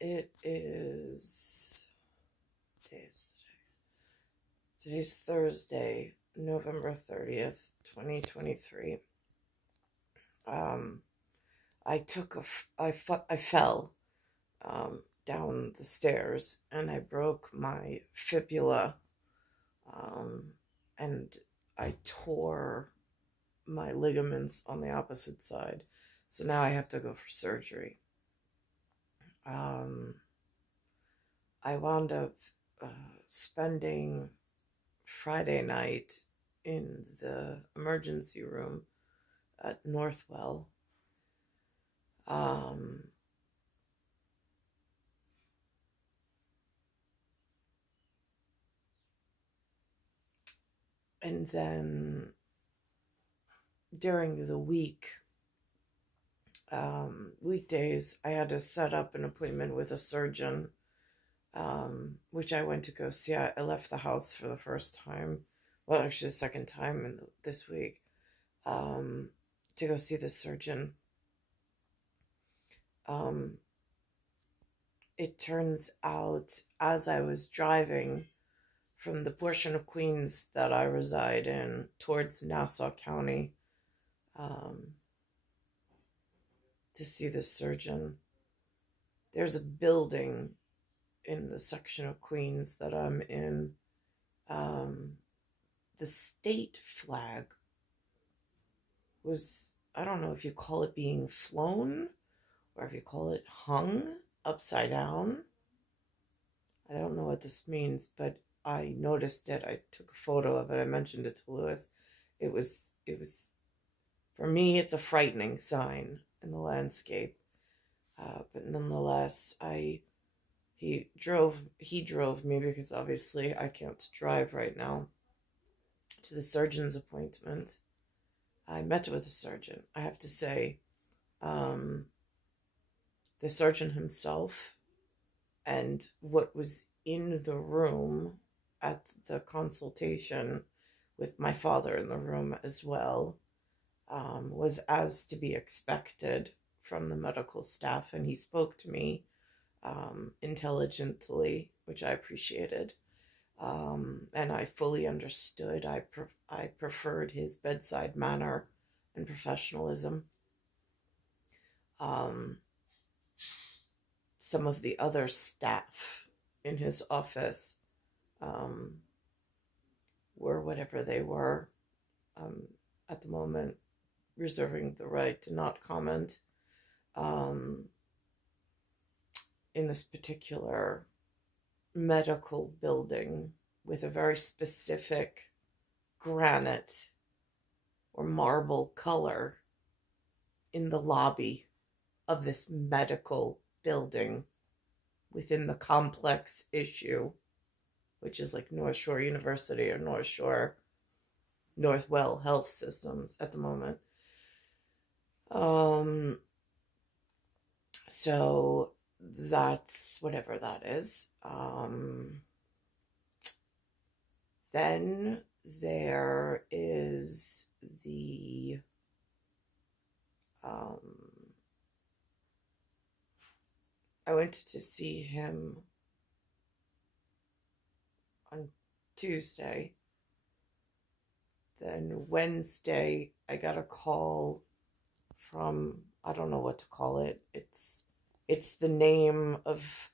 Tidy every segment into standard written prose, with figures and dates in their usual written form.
It is today's Thursday, November 30th, 2023. I fell down the stairs and I broke my fibula, and I tore my ligaments on the opposite side. So now I have to go for surgery. I wound up spending Friday night in the emergency room at Northwell. And then during the week, weekdays, I had to set up an appointment with a surgeon, which I went to go see. I left the house for the first time, well, actually the second time this week, to go see the surgeon. It turns out, as I was driving from the portion of Queens that I reside in towards Nassau County, to see the surgeon, there's a building in the section of Queens that I'm in. The state flag was, I don't know if you call it being flown or if you call it hung upside down. I don't know what this means, but I noticed it. I took a photo of it. I mentioned it to Lewis. It was, for me, it's a frightening sign in the landscape. But nonetheless, he drove me, because obviously I can't drive right now, to the surgeon's appointment. I met with the surgeon. I have to say, the surgeon himself and what was in the room at the consultation, with my father in the room as well, was as to be expected from the medical staff, and he spoke to me intelligently, which I appreciated, and I fully understood. I preferred his bedside manner and professionalism. Some of the other staff in his office were whatever they were, at the moment reserving the right to not comment, in this particular medical building with a very specific granite or marble color in the lobby of this medical building within the complex issue, which is like North Shore University or Northwell Health Systems at the moment. So that's whatever that is. Then there is the I went to see him on Tuesday. Then Wednesday, I got a call from, I don't know what to call it. It's the name of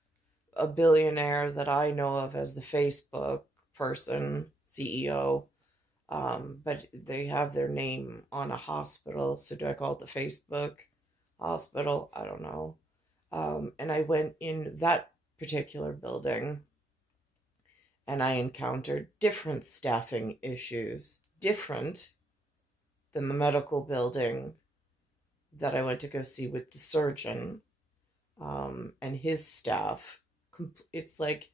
a billionaire that I know of as the Facebook person, CEO. But they have their name on a hospital. So do I call it the Facebook hospital? I don't know. And I went in that particular building and I encountered different staffing issues, different than the medical building that I went to go see with the surgeon, and his staff. It's like,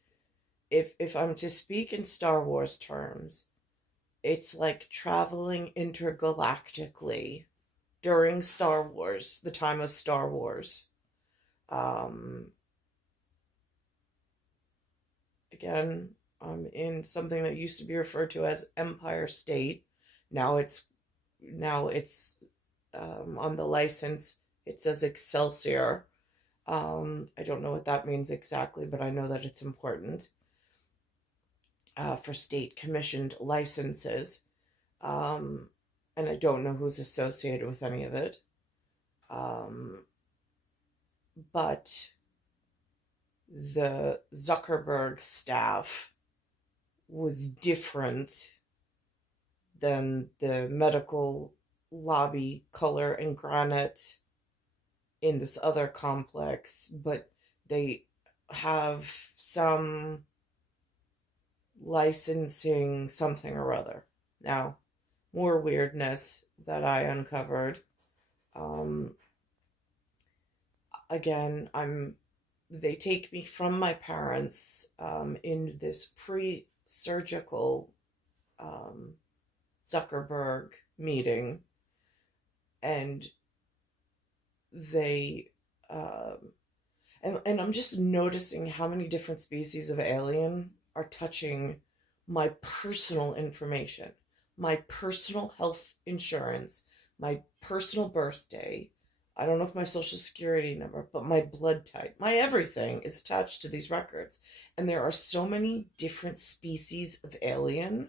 if I'm to speak in Star Wars terms, it's like traveling intergalactically during Star Wars, the time of Star Wars. Again, I'm in something that used to be referred to as Empire State. Now it's on the license, it says Excelsior. I don't know what that means exactly, but I know that it's important for state commissioned licenses. And I don't know who's associated with any of it. But the Zuckerberg staff was different than the medical lobby, Color and Granite in this other complex, but they have some licensing something or other. Now, more weirdness that I uncovered. Again, they take me from my parents in this pre-surgical Zuckerberg meeting, and they and I'm just noticing how many different species of alien are touching my personal information, my personal health insurance, my personal birthday. I don't know if my social security number, but my blood type, my everything is attached to these records. And there are so many different species of alien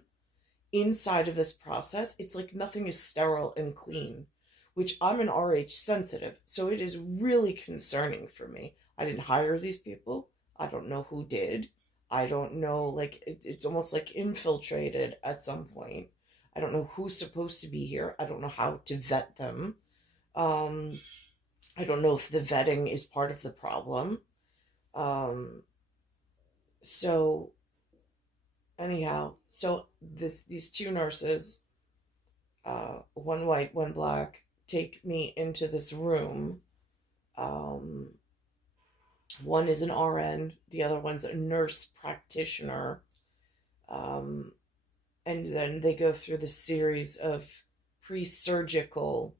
inside of this process. It's like nothing is sterile and clean, which I'm an RH sensitive. So it is really concerning for me. I didn't hire these people. I don't know who did. I don't know, like, it's almost like infiltrated at some point. I don't know who's supposed to be here. I don't know how to vet them. I don't know if the vetting is part of the problem. So anyhow, so these two nurses, one white, one black, take me into this room. One is an RN, the other one's a nurse practitioner. And then they go through the series of pre-surgical.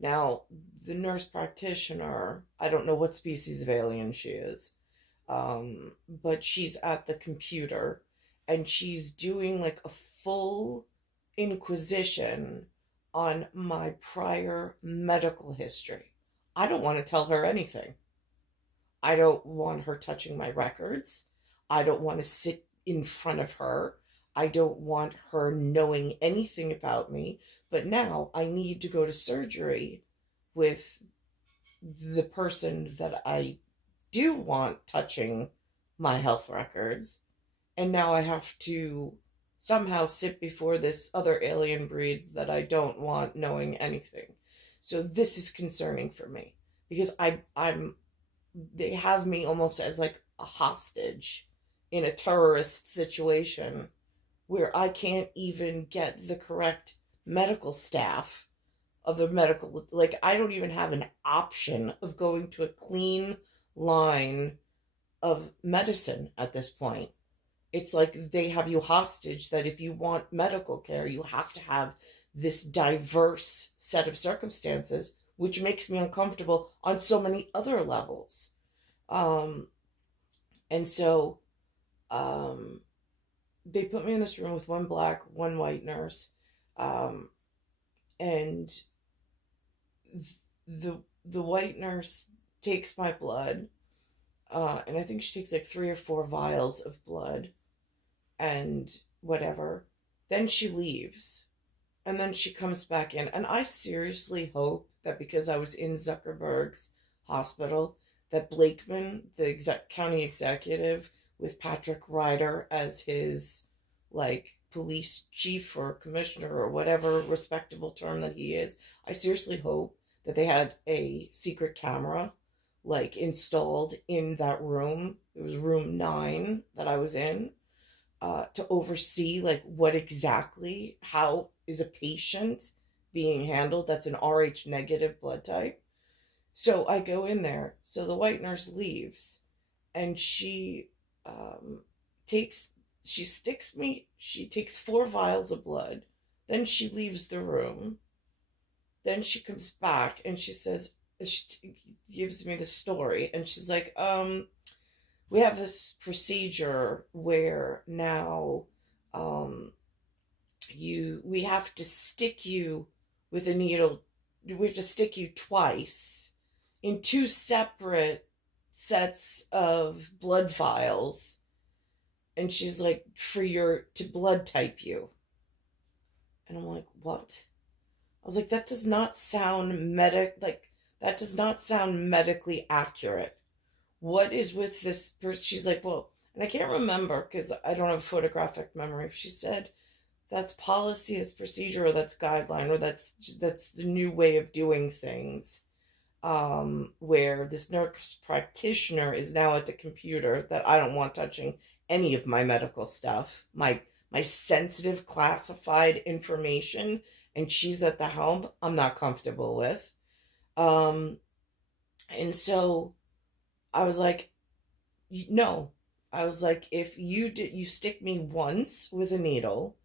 Now, the nurse practitioner, I don't know what species of alien she is, but she's at the computer and she's doing like a full inquisition on my prior medical history. I don't want to tell her anything. I don't want her touching my records. I don't want to sit in front of her. I don't want her knowing anything about me. But now I need to go to surgery with the person that I do want touching my health records. And now I have to somehow sit before this other alien breed that I don't want knowing anything. So this is concerning for me because they have me almost as like a hostage in a terrorist situation where I can't even get the correct medical staff of the medical, like I don't even have an option of going to a clean line of medicine at this point. It's like they have you hostage that if you want medical care, you have to have this diverse set of circumstances, which makes me uncomfortable on so many other levels. And so they put me in this room with one black, one white nurse, and the white nurse takes my blood, and I think she takes like 3 or 4 vials of blood, and whatever. Then she leaves, and then she comes back in, and I seriously hope that because I was in Zuckerberg's hospital, that Blakeman, the county executive, with Patrick Ryder as his, like, police chief or commissioner or whatever respectable term that he is, I seriously hope that they had a secret camera, like, installed in that room. It was room 9 that I was in, to oversee, like, what exactly, how is a patient being handled that's an Rh negative blood type. So I go in there. So the white nurse leaves, and she takes 4 vials of blood. Then she leaves the room. Then she comes back and she says, she gives me the story, and she's like, we have this procedure where now we have to stick you with a needle. We have to stick you twice in 2 separate sets of blood vials, and she's like, to blood type you. And I'm like, what? I was like, that does not sound that does not sound medically accurate. What is with this person? She's like, well, and I can't remember because I don't have photographic memory. If she said that's policy, it's procedure, or that's guideline, or that's the new way of doing things. Where this nurse practitioner is now at the computer that I don't want touching any of my medical stuff, my sensitive classified information, and she's at the helm, I'm not comfortable with. And so I was like, no. I was like, if you stick me once with a needle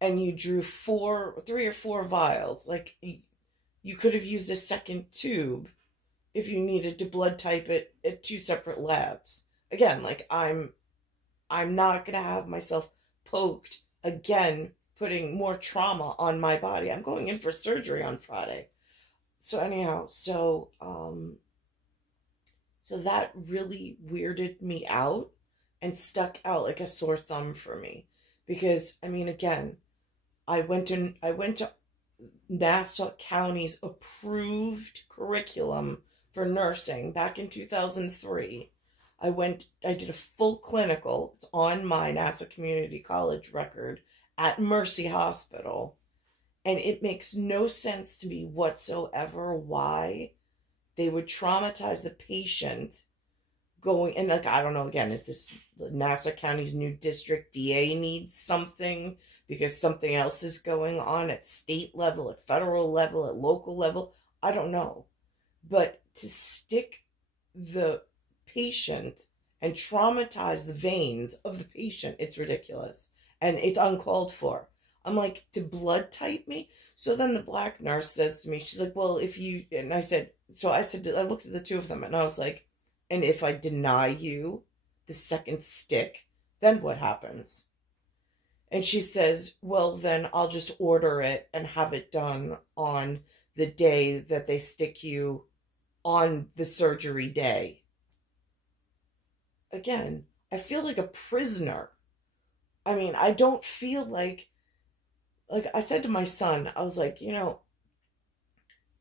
and you drew 3 or 4 vials, like you could have used a second tube if you needed to blood type it at 2 separate labs. Again, like I'm not going to have myself poked again, putting more trauma on my body. I'm going in for surgery on Friday. So anyhow, so that really weirded me out and stuck out like a sore thumb for me. Because, I mean, again, I went to Nassau County's approved curriculum for nursing back in 2003. I did a full clinical. It's on my Nassau Community College record at Mercy Hospital. And it makes no sense to me whatsoever why they would traumatize the patient going, and like, I don't know, again, is this Nassau County's new district DA needs something because something else is going on at state level, at federal level, at local level? I don't know. But to stick the patient and traumatize the veins of the patient, it's ridiculous. And it's uncalled for. I'm like, to blood type me? So then the black nurse says to me, she's like, well, and I looked at the two of them and I was like, and if I deny you the second stick, then what happens? And she says, well, then I'll just order it and have it done on the day that they stick you on the surgery day. Again, I feel like a prisoner. I mean, I don't feel like I said to my son, I was like,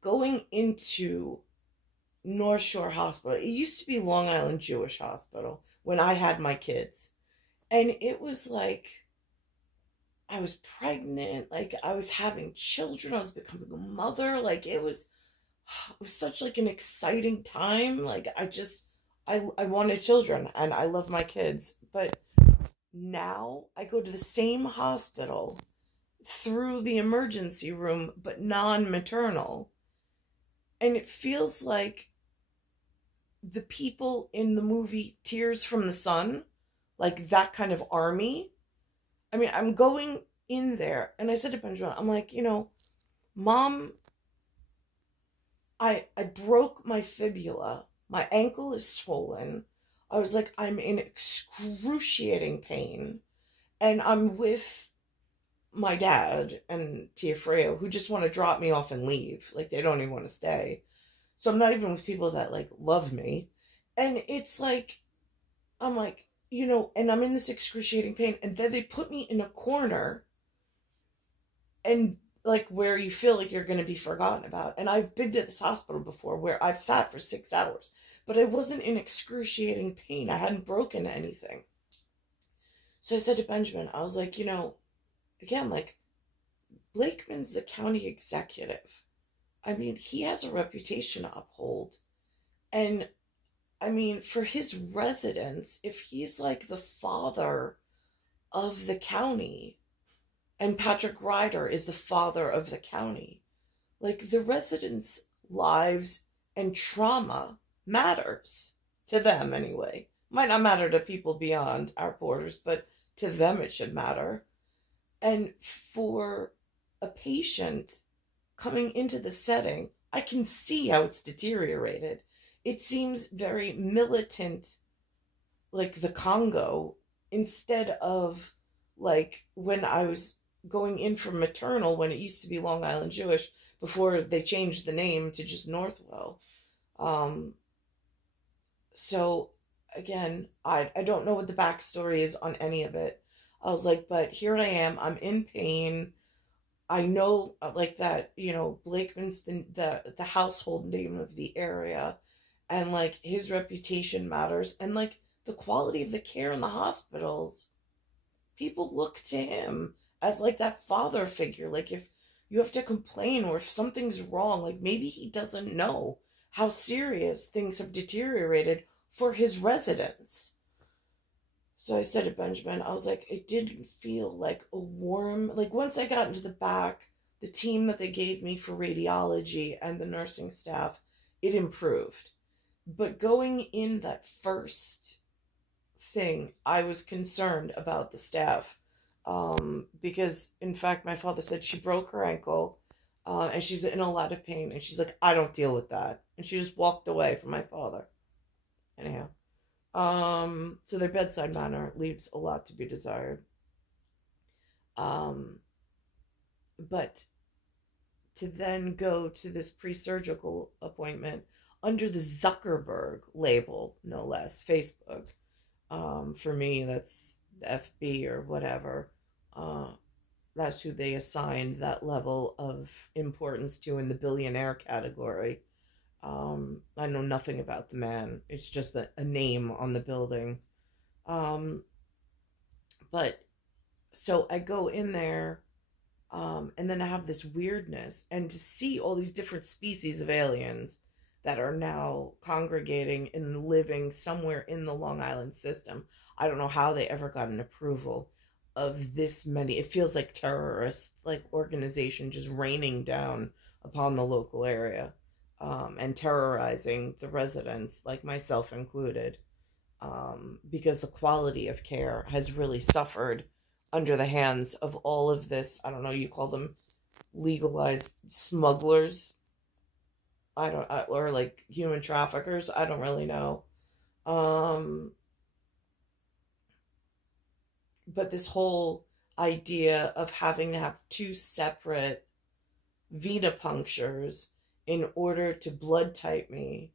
going into North Shore Hospital, it used to be Long Island Jewish Hospital when I had my kids. And it was like, I was pregnant, like I was having children, I was becoming a mother, like it was such like an exciting time. Like I wanted children and I love my kids. But now I go to the same hospital through the emergency room, but non-maternal. And it feels like the people in the movie Tears from the Sun, like that kind of army. I mean, I'm going in there and I said to Benjamin, I'm like, Mom, I broke my fibula. My ankle is swollen. I was like, I'm in excruciating pain. And I'm with my dad and Tia Freo, who just want to drop me off and leave. Like, they don't even want to stay. So I'm not even with people that, like, love me. And it's like, I'm like, and I'm in this excruciating pain. And then they put me in a corner and, like, where you feel like you're going to be forgotten about. And I've been to this hospital before where I've sat for 6 hours. But I wasn't in excruciating pain. I hadn't broken anything. So I said to Benjamin, I was like, again, like, Blakeman's the county executive. I mean, he has a reputation to uphold. And, I mean, for his residents, if he's like the father of the county, and Patrick Ryder is the father of the county, like, the residents' lives and trauma matters to them anyway. Might not matter to people beyond our borders, but to them it should matter. And for a patient coming into the setting, I can see how it's deteriorated. It seems very militant, like the Congo, instead of like when I was going in for maternal, when it used to be Long Island Jewish, before they changed the name to just Northwell. So again, I don't know what the backstory is on any of it. I was like, but here I am. I'm in pain. I know, like, that, Blakeman's the household name of the area, and like his reputation matters, and like the quality of the care in the hospitals. People look to him as like that father figure. Like, if you have to complain or if something's wrong, like maybe he doesn't know how serious things have deteriorated for his residents. So I said to Benjamin, I was like, it didn't feel like a warm, like once I got into the back, the team that they gave me for radiology and the nursing staff, it improved. But going in that first thing, I was concerned about the staff. Because in fact, my father said she broke her ankle, and she's in a lot of pain. And she's like, I don't deal with that. And she just walked away from my father. Anyhow. So their bedside manner leaves a lot to be desired. Um, but to then go to this pre-surgical appointment under the Zuckerberg label, no less, Facebook. For me, that's FB or whatever. Uh, that's who they assigned that level of importance to in the billionaire category. I know nothing about the man. It's just a name on the building. Um, but so I go in there, and then I have this weirdness, and to see all these different species of aliens that are now congregating and living somewhere in the Long Island system. I don't know how they ever got an approval of this many. It feels like terrorist like organization just raining down upon the local area, and terrorizing the residents, like myself included, because the quality of care has really suffered under the hands of all of this. I don't know, you call them legalized smugglers. I don't, or like human traffickers. I don't really know. Um, but this whole idea of having to have two separate venipunctures in order to blood type me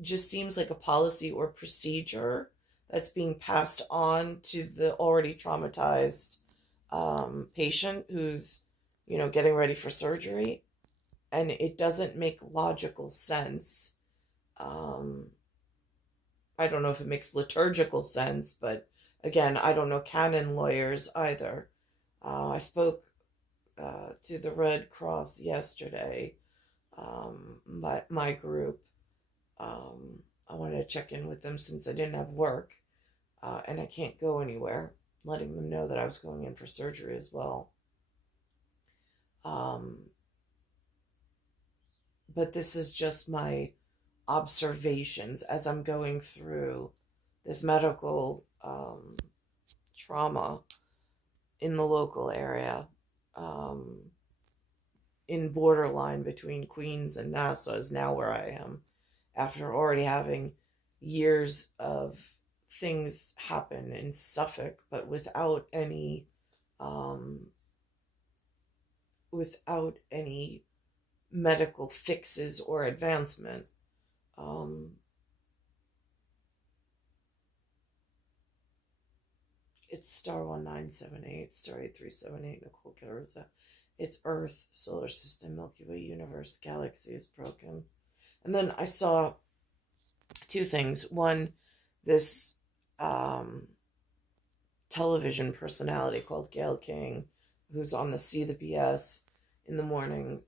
just seems like a policy or procedure that's being passed on to the already traumatized, patient who's, getting ready for surgery. And it doesn't make logical sense. Um, I don't know if it makes liturgical sense, but again, I don't know canon lawyers either. I spoke to the Red Cross yesterday, my group. I wanted to check in with them since I didn't have work, and I can't go anywhere, letting them know that I was going in for surgery as well. Um, but this is just my observations as I'm going through this medical, trauma in the local area, in borderline between Queens and Nassau is now where I am, after already having years of things happen in Suffolk, but without any medical fixes or advancement. It's star 1978, star 8378, Nicole Caruso. It's Earth, solar system, Milky Way, universe, galaxy is broken. And then I saw two things. One, this television personality called Gayle King, who's on the See the BS in the morning.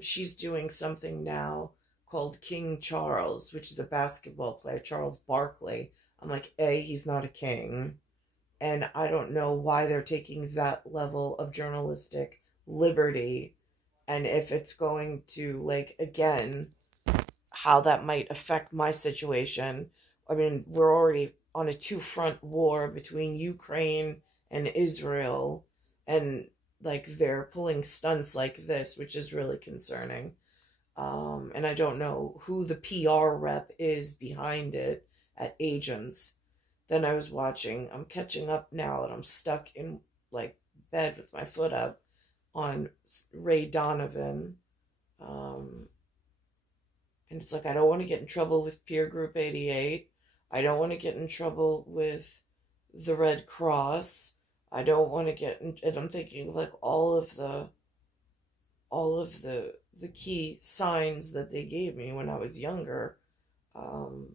She's doing something now called King Charles, which is a basketball player, Charles Barkley. I'm like, A, he's not a king. And I don't know why they're taking that level of journalistic liberty, and if it's going to, like, again, how that might affect my situation. I mean, we're already on a two-front war between Ukraine and Israel, and like they're pulling stunts like this, which is really concerning. And I don't know who the PR rep is behind it at Agents. Then I'm catching up now that I'm stuck in like bed with my foot up, on Ray Donovan. And it's like, I don't want to get in trouble with Peer Group 88. I don't want to get in trouble with the Red Cross. I don't want to get in, and I'm thinking of like all of the key signs that they gave me when I was younger, um,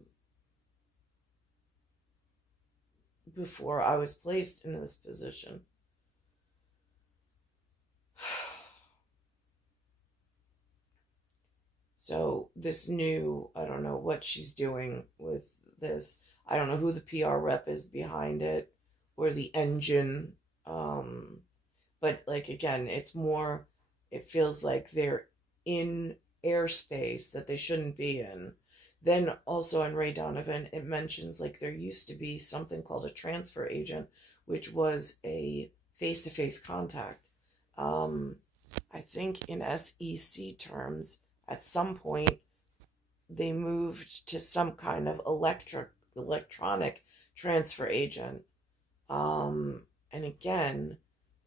before I was placed in this position. So this new, I don't know what she's doing with this. I don't know who the PR rep is behind it or the engine. But like again, it's more, it feels like they're in airspace that they shouldn't be in. Then also on Ray Donovan, it mentions like there used to be something called a transfer agent, which was a face-to-face contact. Um, I think in SEC terms, at some point, they moved to some kind of electronic transfer agent. And again,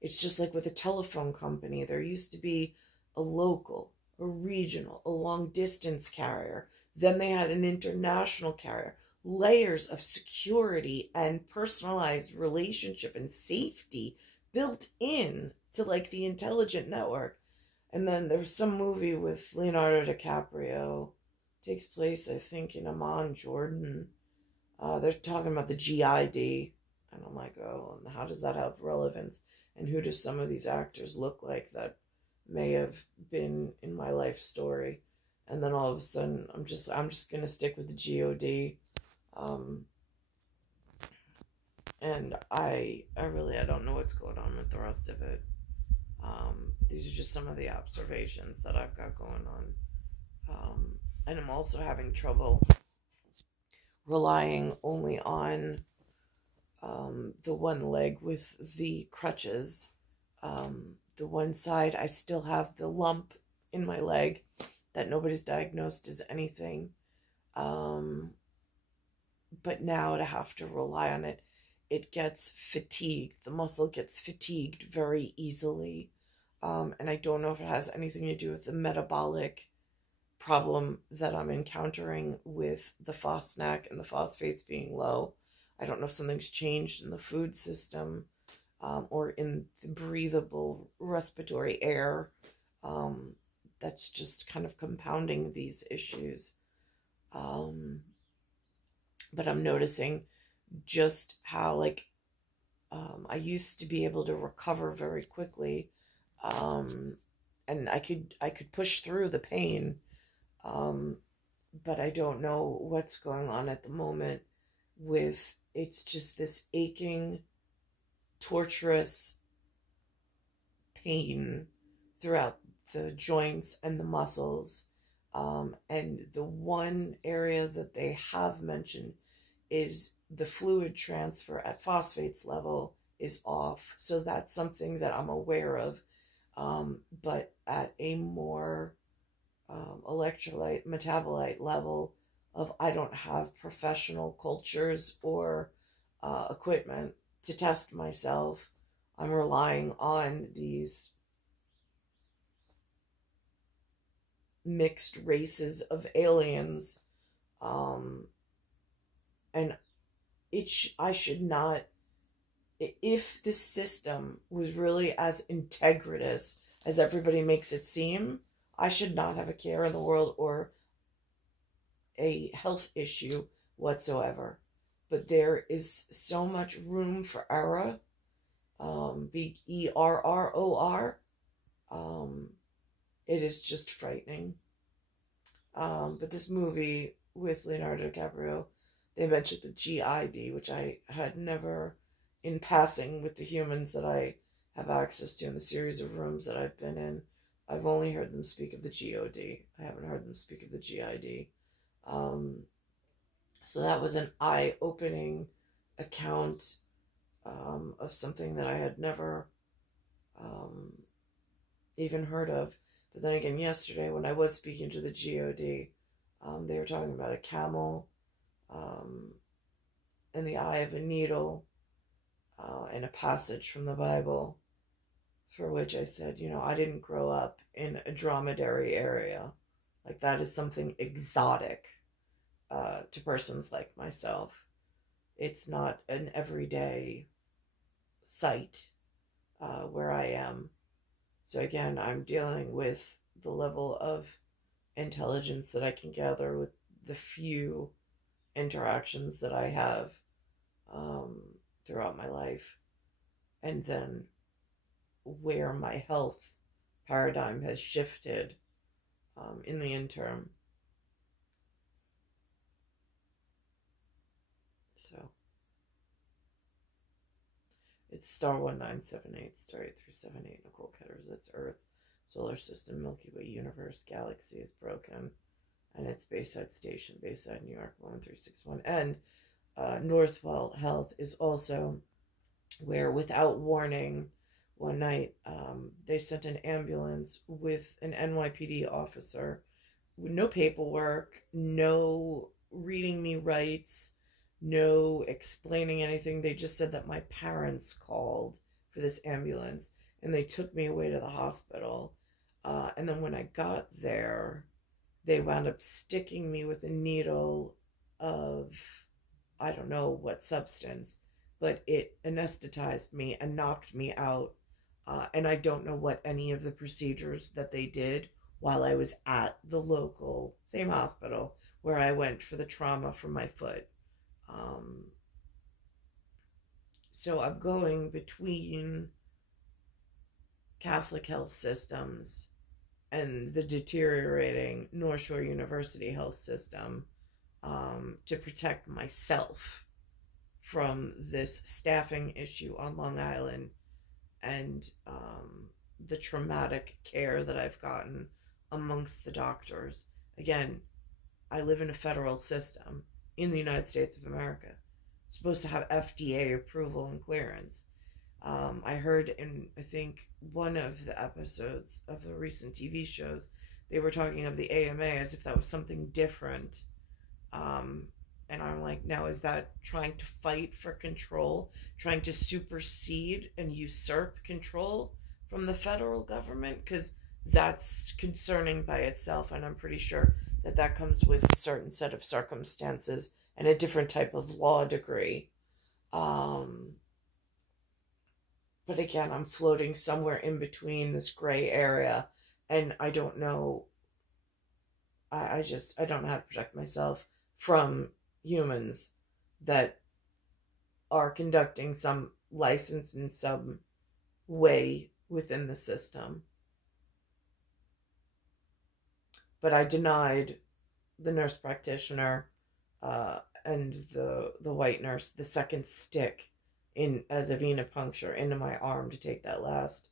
it's just like with a telephone company. There used to be a local, a regional, a long distance carrier. Then they had an international carrier. Layers of security and personalized relationship and safety built in to like the intelligent network. And then there was some movie with Leonardo DiCaprio. Takes place, I think, in Amman, Jordan. They're talking about the GID. And I'm like, oh, and how does that have relevance? And who do some of these actors look like that may have been in my life story? And then all of a sudden, I'm just gonna stick with the GOD. And I don't know what's going on with the rest of it. These are just some of the observations that I've got going on. And I'm also having trouble relying only on the one leg with the crutches. The one side, I still have the lump in my leg that nobody's diagnosed as anything. But now to have to rely on it, it gets fatigued. The muscle gets fatigued very easily. And I don't know if it has anything to do with the metabolic problem that I'm encountering with the Fosnac and the phosphates being low. I don't know if something's changed in the food system, or in the breathable respiratory air, that's just kind of compounding these issues. But I'm noticing just how like I used to be able to recover very quickly, and I could push through the pain, but I don't know what's going on at the moment with, it's just this aching, torturous pain throughout the joints and the muscles. And the one area that they have mentioned is the fluid transfer at phosphates level is off. So that's something that I'm aware of. But at a more electrolyte, metabolite level of, I don't have professional cultures or equipment to test myself. I'm relying on these mixed races of aliens, and I should not, if this system was really as integritous as everybody makes it seem, I should not have a care in the world or a health issue whatsoever. But there is so much room for error, big ERROR. It is just frightening. But this movie with Leonardo DiCaprio, they mentioned the GID, which I had never, in passing with the humans that I have access to in the series of rooms that I've been in, I've only heard them speak of the GOD. I haven't heard them speak of the GID. So that was an eye-opening account of something that I had never even heard of. But then again, yesterday when I was speaking to the GOD, they were talking about a camel in the eye of a needle, in a passage from the Bible, for which I said, I didn't grow up in a dromedary area. Like, that is something exotic to persons like myself. It's not an everyday sight where I am. So again, I'm dealing with the level of intelligence that I can gather with the few interactions that I have um, throughout my life, and then where my health paradigm has shifted in the interim. So it's star 1978, star 8378, Nicole Ketters. It's Earth, solar system, Milky Way, universe, galaxy is broken, and it's Bayside Station, Bayside, New York, 11361. And Northwell Health is also where, without warning, one night they sent an ambulance with an NYPD officer, no paperwork, no reading me rights, no explaining anything. They just said that my parents called for this ambulance, and they took me away to the hospital. And then when I got there, they wound up sticking me with a needle of, I don't know what substance, but it anesthetized me and knocked me out. And I don't know what any of the procedures that they did while I was at the local, same hospital where I went for the trauma from my foot. So I'm going between Catholic health systems and the deteriorating North Shore University health system to protect myself from this staffing issue on Long Island, and the traumatic care that I've gotten amongst the doctors. Again, I live in a federal system in the United States of America. It's supposed to have FDA approval and clearance. I heard in, I think, one of the episodes of the recent TV shows, they were talking of the AMA as if that was something different. And I'm like, now is that trying to fight for control, trying to supersede and usurp control from the federal government? Because that's concerning by itself, and I'm pretty sure that that comes with a certain set of circumstances and a different type of law degree. But again, I'm floating somewhere in between this gray area, and I don't know. I don't know how to protect myself from humans that are conducting some license in some way within the system. But I denied the nurse practitioner and the white nurse the second stick in as a venipuncture into my arm to take that last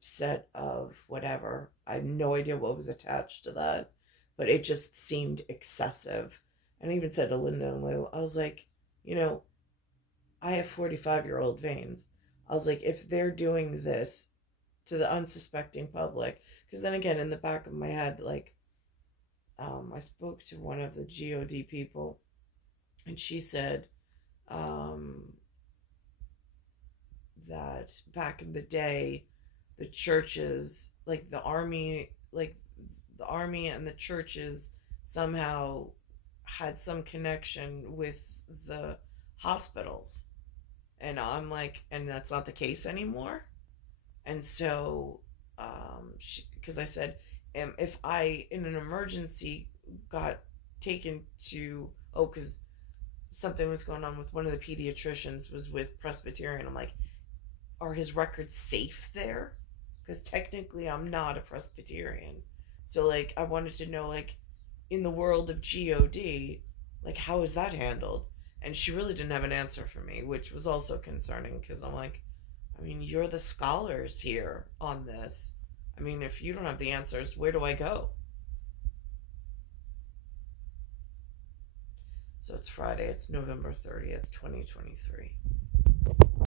set of whatever. I have no idea what was attached to that, but it just seemed excessive. And I even said to Linda and Lou, I was like, I have 45-year-old veins. I was like, if they're doing this to the unsuspecting public, because then again, in the back of my head, like, I spoke to one of the GOD people, and she said that back in the day, the churches, like the army and the churches somehow had some connection with the hospitals. And I'm like, and that's not the case anymore. And so, because I said, if I, in an emergency, got taken to, because something was going on with one of the pediatricians was with Presbyterian. I'm like, are his records safe there? Because technically I'm not a Presbyterian. So, like, I wanted to know, like, in the world of GOD, like, how is that handled? And she really didn't have an answer for me, which was also concerning, because I'm like, I mean, you're the scholars here on this. I mean, if you don't have the answers, where do I go? So it's Friday, it's November 30th, 2023.